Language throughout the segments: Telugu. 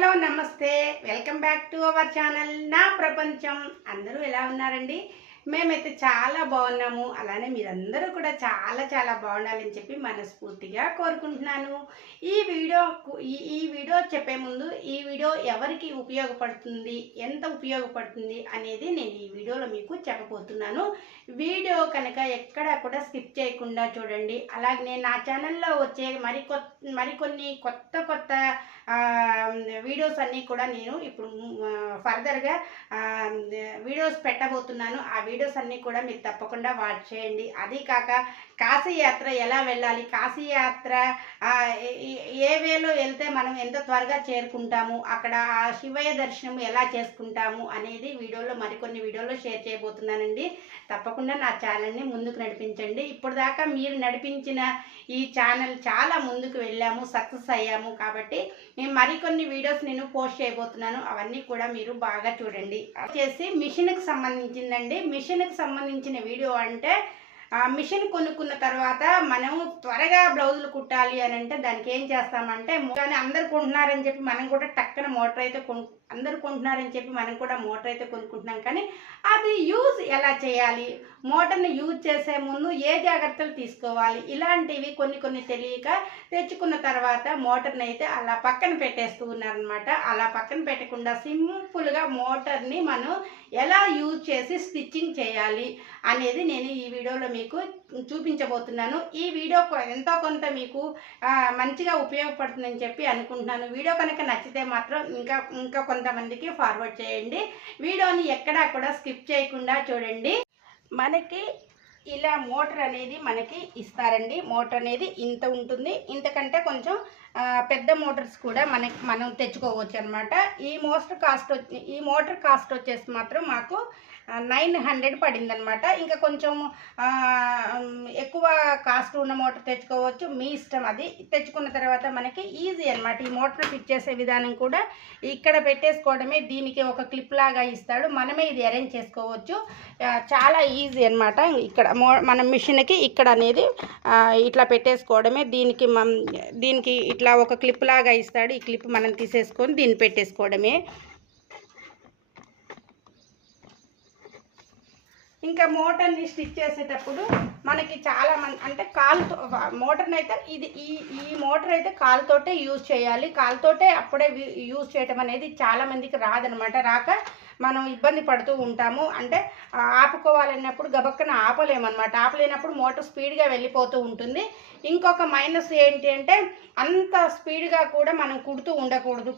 హలో నమస్తే, welcome back to our channel నా ప్రపంచం. అందరూ ఎలా ఉన్నారండి? మేమైతే చాలా బాగున్నాము. అలానే మీరందరూ కూడా చాలా చాలా బాగుండాలని చెప్పి మనస్ఫూర్తిగా కోరుకుంటున్నాను. ఈ వీడియో చెప్పే ముందు ఈ వీడియో ఎవరికి ఉపయోగపడుతుంది, ఎంత ఉపయోగపడుతుంది అనేది నేను ఈ వీడియోలో మీకు చెప్పబోతున్నాను. వీడియో కనుక ఎక్కడా కూడా స్కిప్ చేయకుండా చూడండి. అలాగే నా ఛానల్లో వచ్చే మరికొన్ని కొత్త వీడియోస్ అన్నీ కూడా నేను ఇప్పుడు ఫర్దర్గా వీడియోస్ పెట్టబోతున్నాను. ఆ వీడియోస్ అన్నీ కూడా మీరు తప్పకుండా వాచ్ చేయండి. అది కాక కాశీ యాత్ర ఎలా వెళ్ళాలి, కాశీ యాత్ర ఏ వేలో వెళ్తే మనం ఎంత త్వరగా చేరుకుంటాము, అక్కడ శివయ్య దర్శనం ఎలా చేసుకుంటాము అనేది మరికొన్ని వీడియోలో షేర్ చేయబోతున్నానండి. తప్పకుండా నా ఛానల్ని ముందుకు నడిపించండి. ఇప్పుడు దాకా మీరు నడిపించిన ఈ ఛానల్ చాలా ముందుకు వెళ్ళాము, సక్సెస్ అయ్యాము. కాబట్టి నేను మరికొన్ని వీడియోస్ నేను పోస్ట్ చేయబోతున్నాను. అవన్నీ కూడా మీరు బాగా చూడండి. వచ్చేసి మిషన్కి సంబంధించిందండి. మిషన్కి సంబంధించిన వీడియో అంటే మిషన్ కొనుక్కున్న తర్వాత మనం త్వరగా బ్లౌజులు కుట్టాలి అని అంటే దానికి ఏం చేస్తామంటే, కానీ అందరు కొంటున్నారని చెప్పి మనం కూడా టక్కన మోటార్ అయితే అందరు కొంటున్నారని చెప్పి మనం కూడా మోటార్ అయితే కొనుక్కుంటున్నాం. కానీ అది యూజ్ ఎలా చేయాలి, మోటార్ని యూజ్ చేసే ముందు ఏ జాగ్రత్తలు తీసుకోవాలి, ఇలాంటివి కొన్ని తెలియక తెచ్చుకున్న తర్వాత మోటార్ని అయితే అలా పక్కన పెట్టేస్తూ ఉన్నారనమాట. అలా పక్కన పెట్టకుండా సింపుల్గా మోటార్ని మనం ఎలా యూజ్ చేసి స్టిచ్చింగ్ చేయాలి అనేది నేను ఈ వీడియోలో మీకు చూపించబోతున్నాను. ఈ వీడియో ఎంతో కొంత మీకు మంచిగా ఉపయోగపడుతుందని చెప్పి అనుకుంటున్నాను. వీడియో కనుక నచ్చితే మాత్రం ఇంకా కొంతమందికి ఫార్వర్డ్ చేయండి. వీడియోని ఎక్కడా కూడా స్కిప్ చేయకుండా చూడండి. మనకి ఇలా మోటార్ అనేది మనకి ఇస్తారండి. మోటార్ అనేది ఇంత ఉంటుంది. ఇంతకంటే కొంచెం పెద్ద మోటార్స్ కూడా మనం తెచ్చుకోవచ్చు అనమాట. ఈ మోటార్ కాస్ట్ వచ్చేసి మాత్రం మాకు 900 పడింది అనమాట. ఇంకా కొంచెం ఎక్కువ కాస్ట్ ఉన్న మోటార్ తెచ్చుకోవచ్చు, మీ ఇష్టం. అది తెచ్చుకున్న తర్వాత మనకి ఈజీ అనమాట. ఈ మోటార్ ఫిట్ చేసే విధానం కూడా ఇక్కడ పెట్టేసుకోవడమే. దీనికి ఒక క్లిప్ లాగా ఇస్తాడు, మనమే ఇది అరేంజ్ చేసుకోవచ్చు. చాలా ఈజీ అనమాట. ఇక్కడ మన మిషన్కి ఇక్కడ అనేది ఇట్లా పెట్టేసుకోవడమే. దీనికి ఇట్లా ఒక క్లిప్ లాగా ఇస్తాడు. ఈ క్లిప్ మనం తీసేసుకొని దీన్ని పెట్టేసుకోవడమే. ఇంకా మోటార్ని స్టిచ్ చేసేటప్పుడు మనకి చాలా అంటే కాలుతో మోటార్ని అయితే ఈ మోటార్ అయితే కాలుతోటే యూజ్ చేయాలి. కాలుతోటే అప్పుడే యూజ్ చేయటం అనేది చాలామందికి రాదనమాట. రాక మనం ఇబ్బంది పడుతూ ఉంటాము. అంటే ఆపుకోవాలన్నప్పుడు గబక్కన ఆపలేమన్నమాట. ఆపలేనప్పుడు మోటార్ స్పీడ్గా వెళ్ళిపోతూ ఉంటుంది. ఇంకొక మైనస్ ఏంటి అంటే, అంత స్పీడ్గా కూడా మనం కుడుతూ ఉండకూడదు.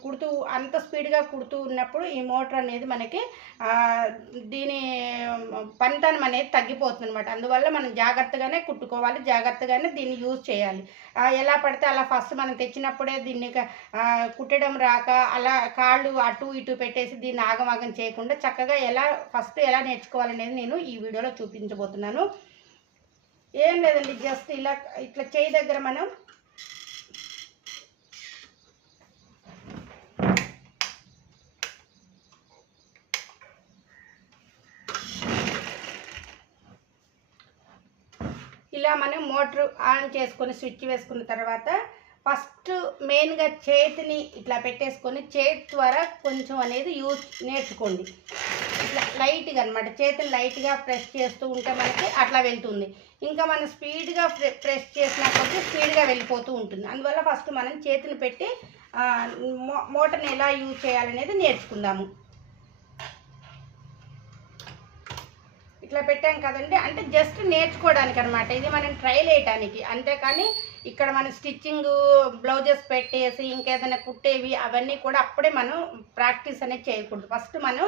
అంత స్పీడ్గా కుడుతూ ఉన్నప్పుడు ఈ మోటార్ అనేది మనకి దీని పనితనం అనేది తగ్గిపోతుంది అనమాట. అందువల్ల మనం జాగ్రత్తగానే కుట్టుకోవాలి, జాగ్రత్తగానే దీన్ని యూజ్ చేయాలి. ఎలా పడితే అలా ఫస్ట్ మనం తెచ్చినప్పుడే దీన్ని కుట్టడం రాక అలా కాళ్ళు అటు ఇటు పెట్టేసి దీన్ని ఆగమాగం చేయకుండా చక్కగా ఫస్ట్ ఎలా నేర్చుకోవాలనేది నేను ఈ వీడియోలో చూపించబోతున్నాను. ఏం లేదండి, జస్ట్ ఇట్లా చేయి దగ్గర మనం మోటార్ ఆన్ చేసుకొని స్విచ్ వేసుకున్న తర్వాత ఫస్ట్ మెయిన్గా చేతిని ఇట్లా పెట్టేసుకొని చేతి ద్వారా కొంచెం అనేది నేర్చుకోండి. ఇట్లా లైట్గా అనమాట. చేతిని లైట్గా ప్రెస్ చేస్తూ ఉంటే మనకి అట్లా వెళ్తుంది. ఇంకా మనం స్పీడ్గా ప్రెస్ చేసినా కొద్దీ స్పీడ్గా వెళ్ళిపోతూ ఉంటుంది. అందువల్ల ఫస్ట్ మనం చేతిని పెట్టి మోటార్ని ఎలా యూజ్ చేయాలనేది నేర్చుకుందాము. ఇట్లా పెట్టాం కదండి, అంటే జస్ట్ నేర్చుకోవడానికి అనమాట. ఇది మనం ట్రైల్ వేయటానికి. అంతేకాని ఇక్కడ మనం స్టిచ్చింగ్ బ్లౌజెస్ పెట్టేసి ఇంకేదైనా కుట్టేవి అవన్నీ కూడా అప్పుడే మనం ప్రాక్టీస్ అనేది చేయకూడదు. ఫస్ట్ మనం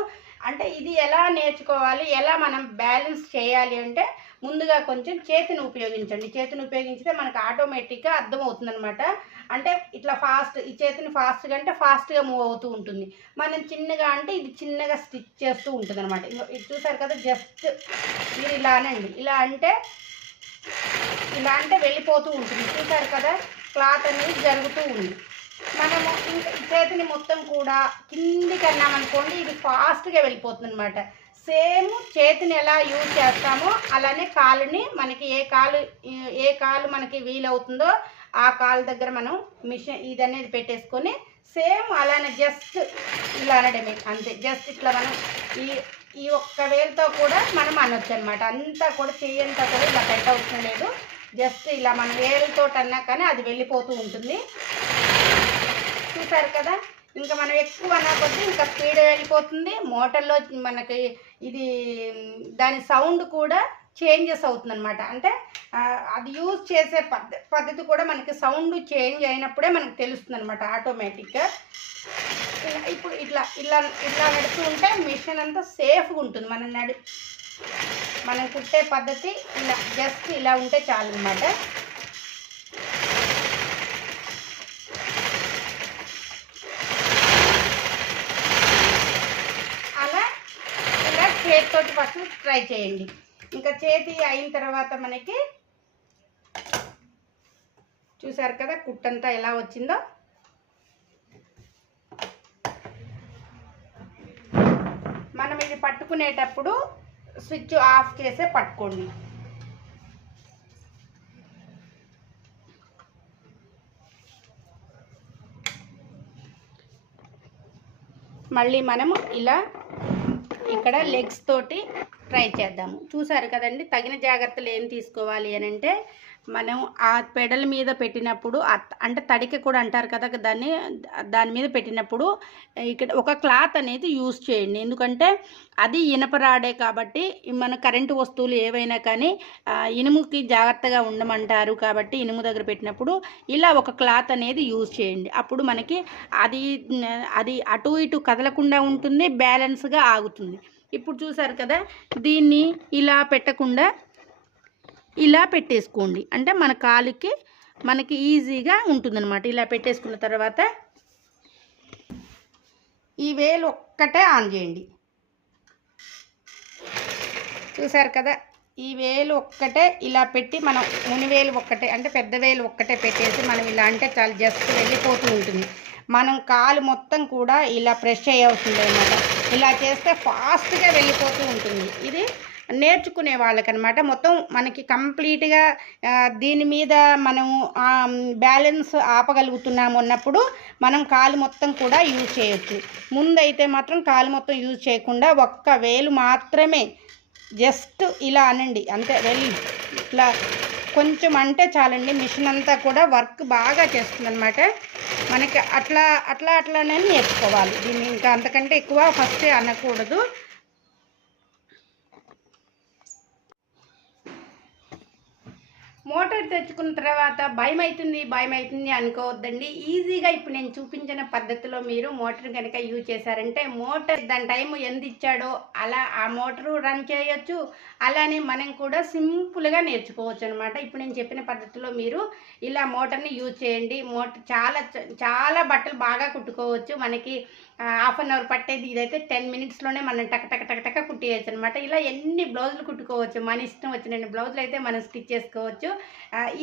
అంటే ఇది ఎలా నేర్చుకోవాలి, ఎలా మనం బ్యాలెన్స్ చేయాలి అంటే ముందుగా కొంచెం చేతిని ఉపయోగించండి. చేతిని ఉపయోగించితే మనకు ఆటోమేటిక్గా అర్థమవుతుంది అనమాట. అంటే ఇట్లా ఈ చేతిని ఫాస్ట్గా అంటే ఫాస్ట్గా మూవ్ అవుతూ ఉంటుంది. మనం చిన్నగా అంటే ఇది చిన్నగా స్టిచ్ చేస్తూ ఉంటుంది అనమాట. ఇది చూసారు కదా, జస్ట్ మీరు ఇలా అనండి. ఇలా అంటే వెళ్ళిపోతూ ఉంటుంది. చూసారు కదా, క్లాత్ అనేది జరుగుతూ ఉంది. మనము ఇంకా చేతిని మొత్తం కూడా కిందికి అన్నామనుకోండి, ఇది ఫాస్ట్గా వెళ్ళిపోతుంది అనమాట. సేమ్ చేతిని ఎలా యూజ్ చేస్తామో అలానే కాలుని మనకి ఏ కాలు మనకి వీలవుతుందో ఆ కాలు దగ్గర మనం మిషన్ ఇది అనేది పెట్టేసుకొని సేమ్ అలానే జస్ట్ ఇలా అనడమే అంతే. జస్ట్ ఇట్లా మనం ఈ ఈ ఒక్క వేలుతో కూడా మనం అనొచ్చు అనమాట. అంతా కూడా చెయ్యంతా కూడా ఇలా పెట్టవసరం లేదు. జస్ట్ ఇలా మన వేలుతో అన్నా కానీ అది వెళ్ళిపోతూ ఉంటుంది. చూసారు కదా, ఇంకా మనం ఎక్కువ అన్నా కొద్దీ ఇంకా స్పీడ్ వెళ్ళిపోతుంది. మోటార్లో మనకి ఇది దాని సౌండ్ కూడా చేంజెస్ అవుతుంది అనమాట. అంటే అది యూజ్ చేసే పద్ధతి కూడా మనకి సౌండ్ చేంజ్ అయినప్పుడే మనకు తెలుస్తుంది అనమాట ఆటోమేటిక్గా. ఇప్పుడు ఇట్లా ఇట్లా ఇట్లా నడుస్తూ ఉంటే మిషన్ అంతా సేఫ్గా ఉంటుంది. మనం కుట్టే పద్ధతి ఇలా జస్ట్ ఇలా ఉంటే చాలు అనమాట. అలా ఇలా చేతితోటి ఫస్ట్ ట్రై చేయండి. ఇంకా చేతి అయిన తర్వాత మనకి చూసారు కదా కుట్టంతా ఎలా వచ్చిందో. మనం ఇది పట్టుకునేటప్పుడు స్విచ్ ఆఫ్ చేసే పట్టుకోండి. మళ్ళీ మనము ఇలా ఇక్కడ లెగ్స్ తోటి ట్రై చేద్దాము. చూసారు కదండి, తగిన జాగ్రత్తలు ఏం తీసుకోవాలి అని అంటే, మనం ఆ పెడల మీద పెట్టినప్పుడు అంటే తడిక కూడా అంటారు కదా, దాని మీద పెట్టినప్పుడు ఇక్కడ ఒక క్లాత్ అనేది యూజ్ చేయండి. ఎందుకంటే అది ఇనపరాడే కాబట్టి మన కరెంటు వస్తువులు ఏవైనా కానీ ఇనుముకి జాగ్రత్తగా ఉండమంటారు కాబట్టి ఇనుము దగ్గర పెట్టినప్పుడు ఇలా ఒక క్లాత్ అనేది యూజ్ చేయండి. అప్పుడు మనకి అది అటు ఇటు కదలకుండా ఉంటుంది, బ్యాలెన్స్గా ఆగుతుంది. ఇప్పుడు చూసారు కదా, దీన్ని ఇలా పెట్టకుండా ఇలా పెట్టేసుకోండి. అంటే మన కాలుకి మనకి ఈజీగా ఉంటుందన్నమాట. ఇలా పెట్టేసుకున్న తర్వాత ఈ వేలు ఒక్కటే ఆన్ చేయండి. చూసారు కదా, ఈ వేలు ఒక్కటే ఇలా పెట్టి మనం మునివేలు ఒక్కటే అంటే పెద్ద వేలు ఒక్కటే పెట్టేసి మనం ఇలా అంటే చాలా జస్ట్ వెళ్ళిపోతూ ఉంటుంది. మనం కాలు మొత్తం కూడా ఇలా ప్రెస్ చేయవలసింది అనమాట. ఇలా చేస్తే ఫాస్ట్గా వెళ్ళిపోతూ ఉంటుంది. ఇది నేర్చుకునే వాళ్ళకనమాట. మొత్తం మనకి కంప్లీట్గా దీని మీద మనము బ్యాలెన్స్ ఆపగలుగుతున్నాము అన్నప్పుడు మనం కాలు మొత్తం కూడా యూజ్ చేయొచ్చు. ముందైతే మాత్రం కాలు మొత్తం యూజ్ చేయకుండా ఒక్క వేలు మాత్రమే జస్ట్ ఇలా అనండి అంతే. వెళ్ళి ఇట్లా కొంచెం అంటే చాలండి, మిషన్ అంతా కూడా వర్క్ బాగా చేస్తుంది అనమాట. మనకి అట్లానే నేర్చుకోవాలి దీన్ని. ఇంకా అంతకంటే ఎక్కువ ఫస్ట్ అనకూడదు. మోటార్ తెచ్చుకున్న తర్వాత భయం అవుతుంది అనుకోవద్దండి. ఈజీగా ఇప్పుడు నేను చూపించిన పద్ధతిలో మీరు మోటార్ కనుక యూజ్ చేశారంటే మోటార్ దాని టైం ఎంత ఇచ్చాడో అలా ఆ మోటారు రన్ చేయొచ్చు. అలానే మనం కూడా సింపుల్గా నేర్చుకోవచ్చు అనమాట. ఇప్పుడు నేను చెప్పిన పద్ధతిలో మీరు ఇలా మోటార్ని యూజ్ చేయండి. మోటార్ చాలా బట్టలు బాగా కుట్టుకోవచ్చు. మనకి హాఫ్ అన్ అవర్ పట్టేది ఇదైతే 10 minutesలోనే మనం టక కుట్టేయచ్చు అనమాట. ఇలా ఎన్ని బ్లౌజులు కుట్టుకోవచ్చు, మన ఇష్టం వచ్చిన బ్లౌజులు అయితే మనం స్టిచ్ చేసుకోవచ్చు.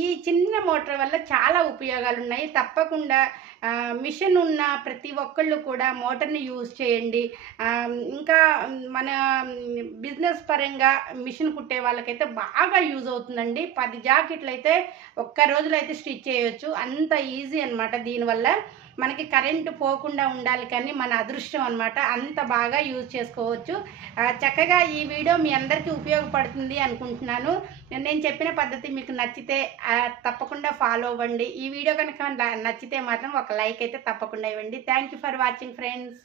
ఈ చిన్న మోటార్ వల్ల చాలా ఉపయోగాలు ఉన్నాయి. తప్పకుండా మిషన్ ఉన్న ప్రతి ఒక్కళ్ళు కూడా మోటార్ని యూజ్ చేయండి. ఇంకా మన బిజినెస్ పరంగా మిషన్ కుట్టే వాళ్ళకైతే బాగా యూజ్ అవుతుందండి. 10 జాకెట్లు అయితే ఒక్క రోజులో అయితే స్టిచ్ చేయొచ్చు. అంత ఈజీ అనమాట. దీనివల్ల మనకి కరెంటు పోకుండా ఉండాలి కానీ మన అదృష్టం అనమాట. అంత బాగా యూజ్ చేసుకోవచ్చు. చక్కగా ఈ వీడియో మీ అందరికీ ఉపయోగపడుతుంది అనుకుంటున్నాను. నేను చెప్పిన పద్ధతి మీకు నచ్చితే తప్పకుండా ఫాలో అవ్వండి. ఈ వీడియో కనుక నచ్చితే మాత్రం ఒక లైక్ అయితే తప్పకుండా ఇవ్వండి. Thank you for watching friends.